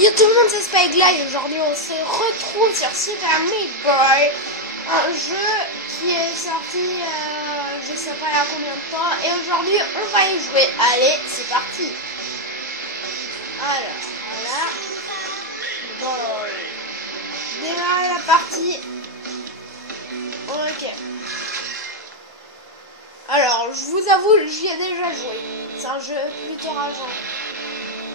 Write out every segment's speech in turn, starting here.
Yo tout le monde, c'est Spygla et aujourd'hui on se retrouve sur Super Meat Boy, un jeu qui est sorti je sais pas il y a combien de temps, et aujourd'hui on va y jouer. Allez, c'est parti. Alors, voilà. Bon, démarrer la partie. Ok. Alors, je vous avoue, j'y ai déjà joué. C'est un jeu plutôt rageant.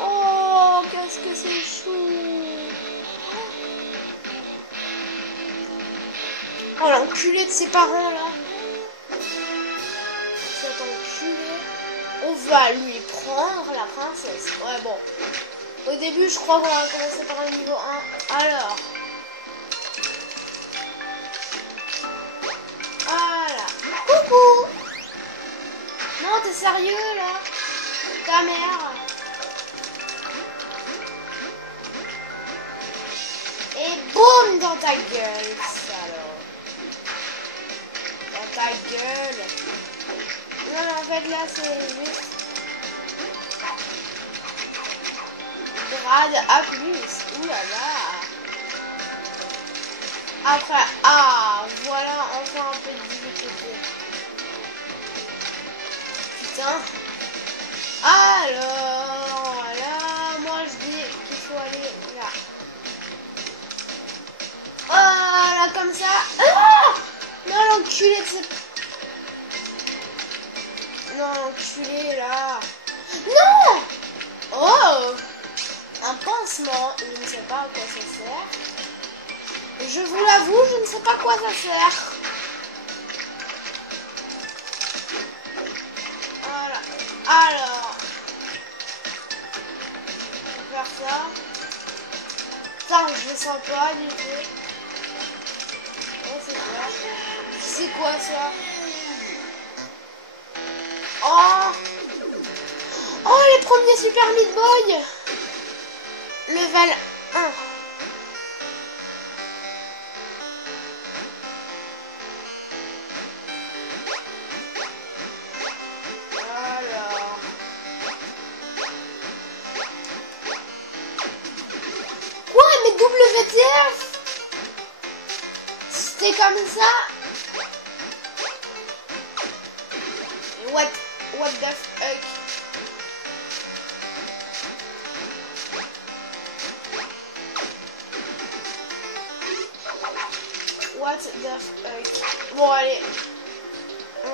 Oh, qu'est-ce que c'est chou! Oh, l'enculé de ses parents, là. Cet enculé. On va lui prendre la princesse. Ouais, bon. Au début, je crois qu'on va commencer par le niveau 1. Alors. Voilà. Coucou! Non, t'es sérieux, là? Ta mère. Et boum dans ta gueule, salaud. Dans ta gueule. Non, mais en fait, là, c'est juste... grade A+. Ouh là là. Après, ah, voilà, enfin un peu de difficulté. Putain. Alors, là, moi, je dis qu'il faut aller là. Oh là, comme ça. Ah non, l'enculé de ce... non, l'enculé là. Non. Oh, un pansement. Je ne sais pas à quoi ça sert. Je vous l'avoue, je ne sais pas à quoi ça sert. Voilà. Alors, on va faire ça. Ça, je le sens pas du tout. C'est quoi ça? Oh! Oh, les premiers Super Meat Boy! Level 1. Alors. Quoi? Mais WTF? C'était comme ça? What the fuck? What the fuck? Bon, allez. On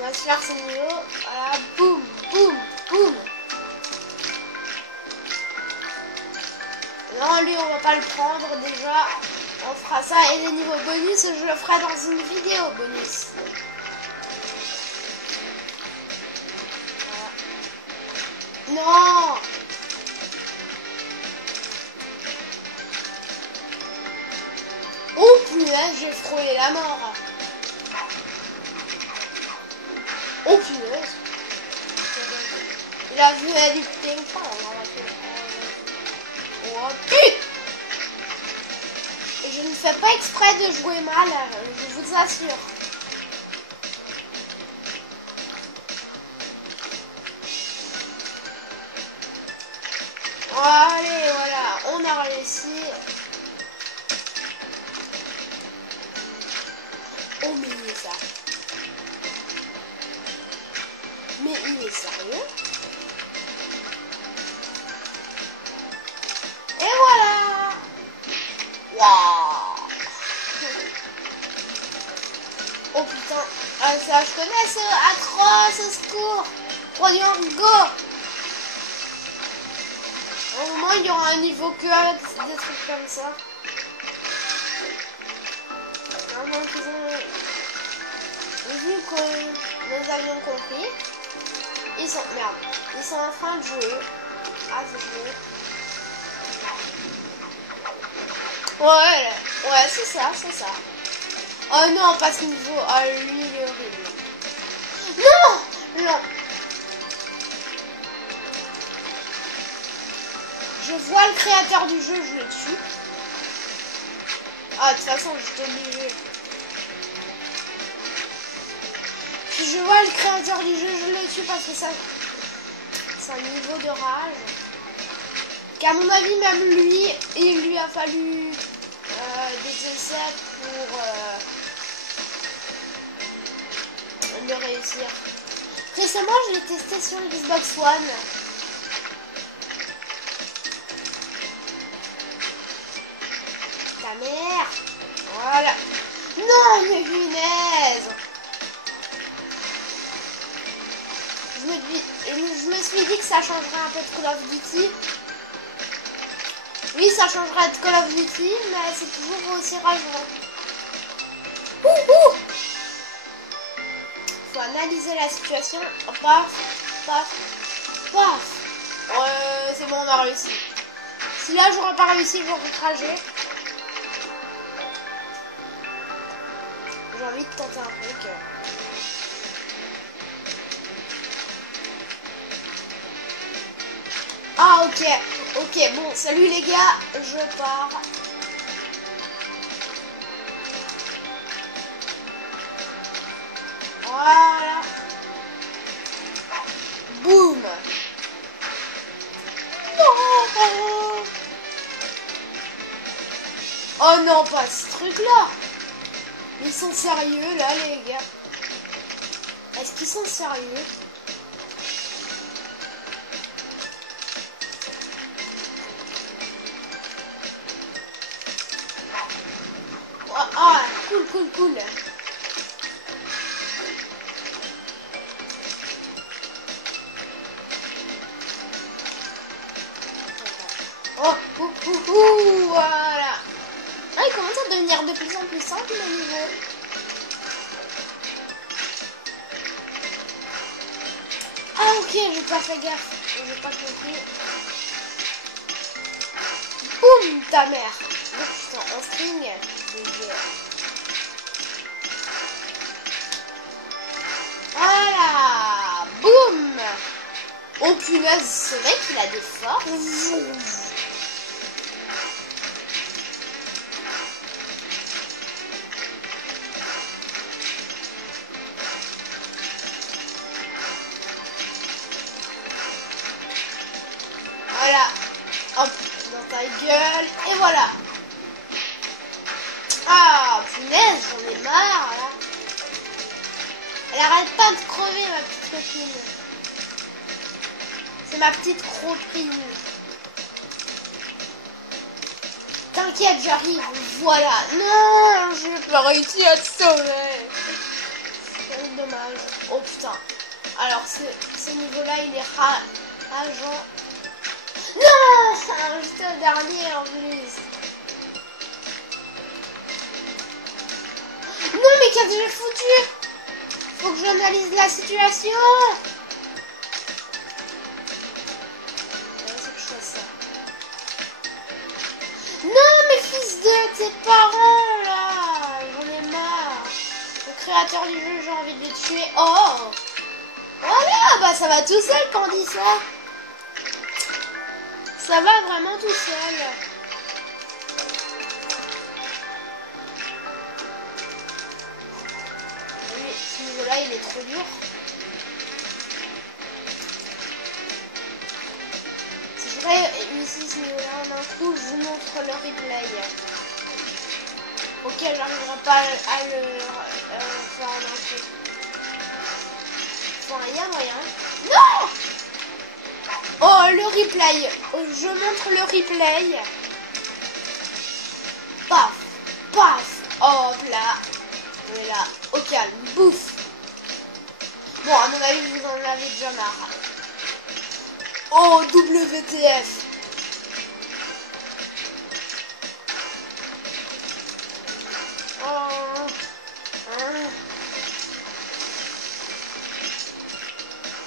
va se faire ce niveau. Voilà, boum, boum, boum. Non, lui, on va pas le prendre déjà. On fera ça, et les niveaux bonus, je le ferai dans une vidéo bonus. Non! Oh punaise, j'ai frôlé la mort. Oh punaise. Il a vu elle du ping-pong. Oh putain! Et je ne fais pas exprès de jouer mal, je vous assure. Allez, voilà, on a réussi. Oh, mais il est sérieux. Mais il est sérieux. Et voilà. Waouh. Oh putain. Ah, ça, je connais ce atroce, au secours. Croyons, go. Au moment, il y aura un niveau que avec des trucs comme ça. Donc, ils ont... vu que nous avions compris, ils sont... merde. Ils sont en train de jouer. Ah, c'est joué. Ouais, c'est ça, c'est ça. Oh non, pas ce niveau. Oh, lui, il est horrible. Non! Non. Je vois le créateur du jeu, je le tue. Ah, de toute façon, je suis obligé. Si je vois le créateur du jeu, je le tue parce que ça... c'est un niveau de rage. qu'à mon avis, même lui, il lui a fallu des essais pour le réussir. Récemment, je l'ai testé sur Xbox One. Ta mère. Voilà. Non, mais punaise. Je me suis dit que ça changerait un peu de Call of Duty. Oui, ça changerait de Call of Duty, mais c'est toujours aussi rageant. Faut analyser la situation. Paf, paf, paf. C'est bon, on a réussi. Si là, j'aurais pas réussi, j'aurais cragé. J'ai envie de tenter un truc. Ah, ok. Ok, bon, salut les gars, je pars. Voilà. Boum. Non. Oh non, pas ce truc-là. Ils sont sérieux, là, les gars. Est-ce qu'ils sont sérieux? Ah, cool, cool, cool. Oh, voilà. Ah, il commence à devenir de plus en plus simple le niveau. Ah, ok, j'ai pas fait gaffe. J'ai pas compris. Boum, ta mère. Oh, putain, en string de guerre. Voilà. Boum. Oh punaise, ce mec, il a des forces. Voilà. Hop, dans ta gueule. Et voilà. Ah, punaise, j'en ai marre, là. Elle arrête pas de crever, ma petite copine. C'est ma petite cropine. T'inquiète, j'arrive. Voilà. Non, j'ai pas réussi à te sauver. C'est dommage. Oh, putain. Alors, ce niveau-là, il est rageant. Non, j'étais au dernier, en plus. Non, mais qu'est-ce que j'ai foutu? Faut que j'analyse la situation. Ouais, c'est que je fais ça. Non, mais fils de tes parents, là. J'en ai marre. Le créateur du jeu, j'ai envie de le tuer. Oh. Voilà, bah ça va tout seul quand on dit ça. Ça va vraiment tout seul. Oui, ce niveau-là, il est trop dur. Si je réussis ce niveau-là en un coup, je vous montre le replay. Ok, j'arriverai pas à le faire en un coup. Enfin, il y a moyen. Non! Oh, le replay. Je montre le replay. Paf, paf. Hop là. Et là, au calme. Bouffe. Bon, à mon avis, vous en avez déjà marre. Oh, WTF. Oh.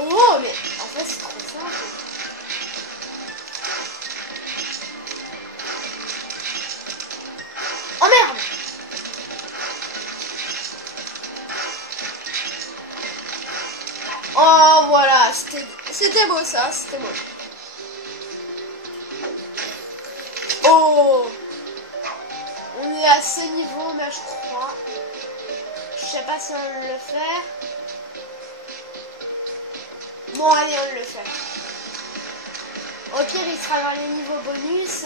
Oh, mais en fait, c'est trop simple. Oh merde! Oh voilà, c'était beau ça, c'était beau. Oh! On est à ce niveau, mais je crois. Je sais pas si on le fait. Bon, allez, on le fait. Au pire, il sera dans les niveaux bonus.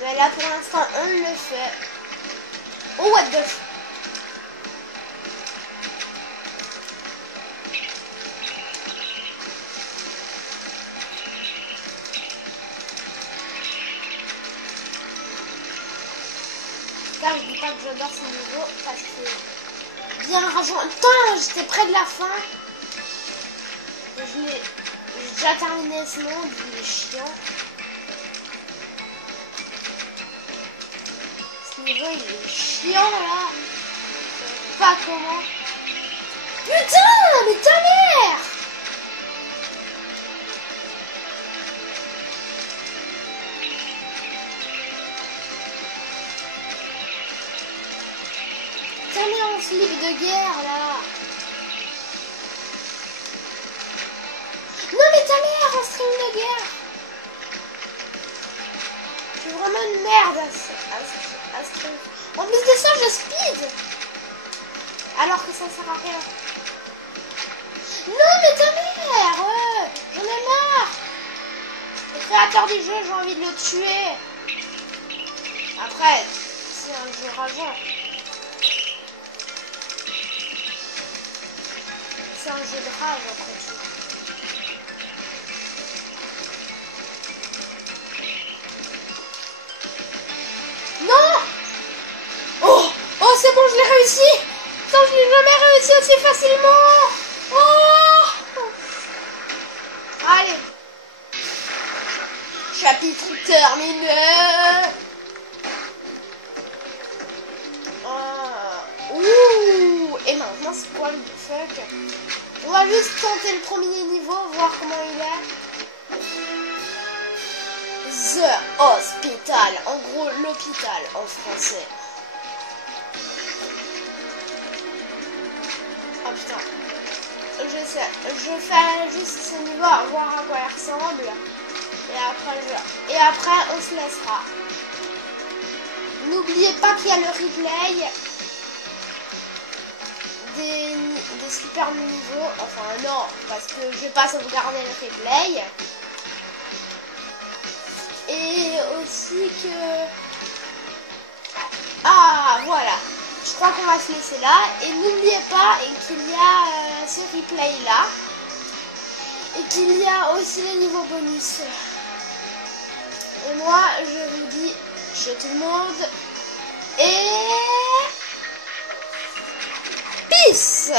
Mais là, pour l'instant, on le fait. Oh, what the f... Là, je dis pas que j'adore ce niveau parce que bien rageant. Putain, j'étais près de la fin. J'ai déjà terminé ce monde, il est chiant. Ce niveau, il est chiant là. Je sais pas comment. Putain, mais ta mère! En slip de guerre là. Non mais ta mère en stream de guerre. Je suis vraiment une merde à stream. En plus de ça je speed. Alors que ça sert à rien. Non mais ta mère j'en ai marre. Le créateur du jeu, j'ai envie de le tuer. Après, c'est un jeu rageant. C'est un jeu de rage après tout. Non! Oh! Oh c'est bon, je l'ai réussi! Putain, je l'ai jamais réussi aussi facilement! Oh! Allez! Chapitre terminé! Ouh! Et maintenant c'est quoi le fuck? On va juste tenter le premier niveau, voir comment il est. The Hospital, en gros l'hôpital en français. Oh putain, je fais juste ce niveau à voir à quoi il ressemble. Et après on se laissera. N'oubliez pas qu'il y a le replay des super niveaux, enfin non, parce que je vais pas sauvegarder le replay. Et aussi que... Ah, voilà. Je crois qu'on va se laisser là. Et n'oubliez pas qu'il y a ce replay là. Et qu'il y a aussi les niveaux bonus. Et moi, je vous dis, ciao tout le monde. Et... Peace!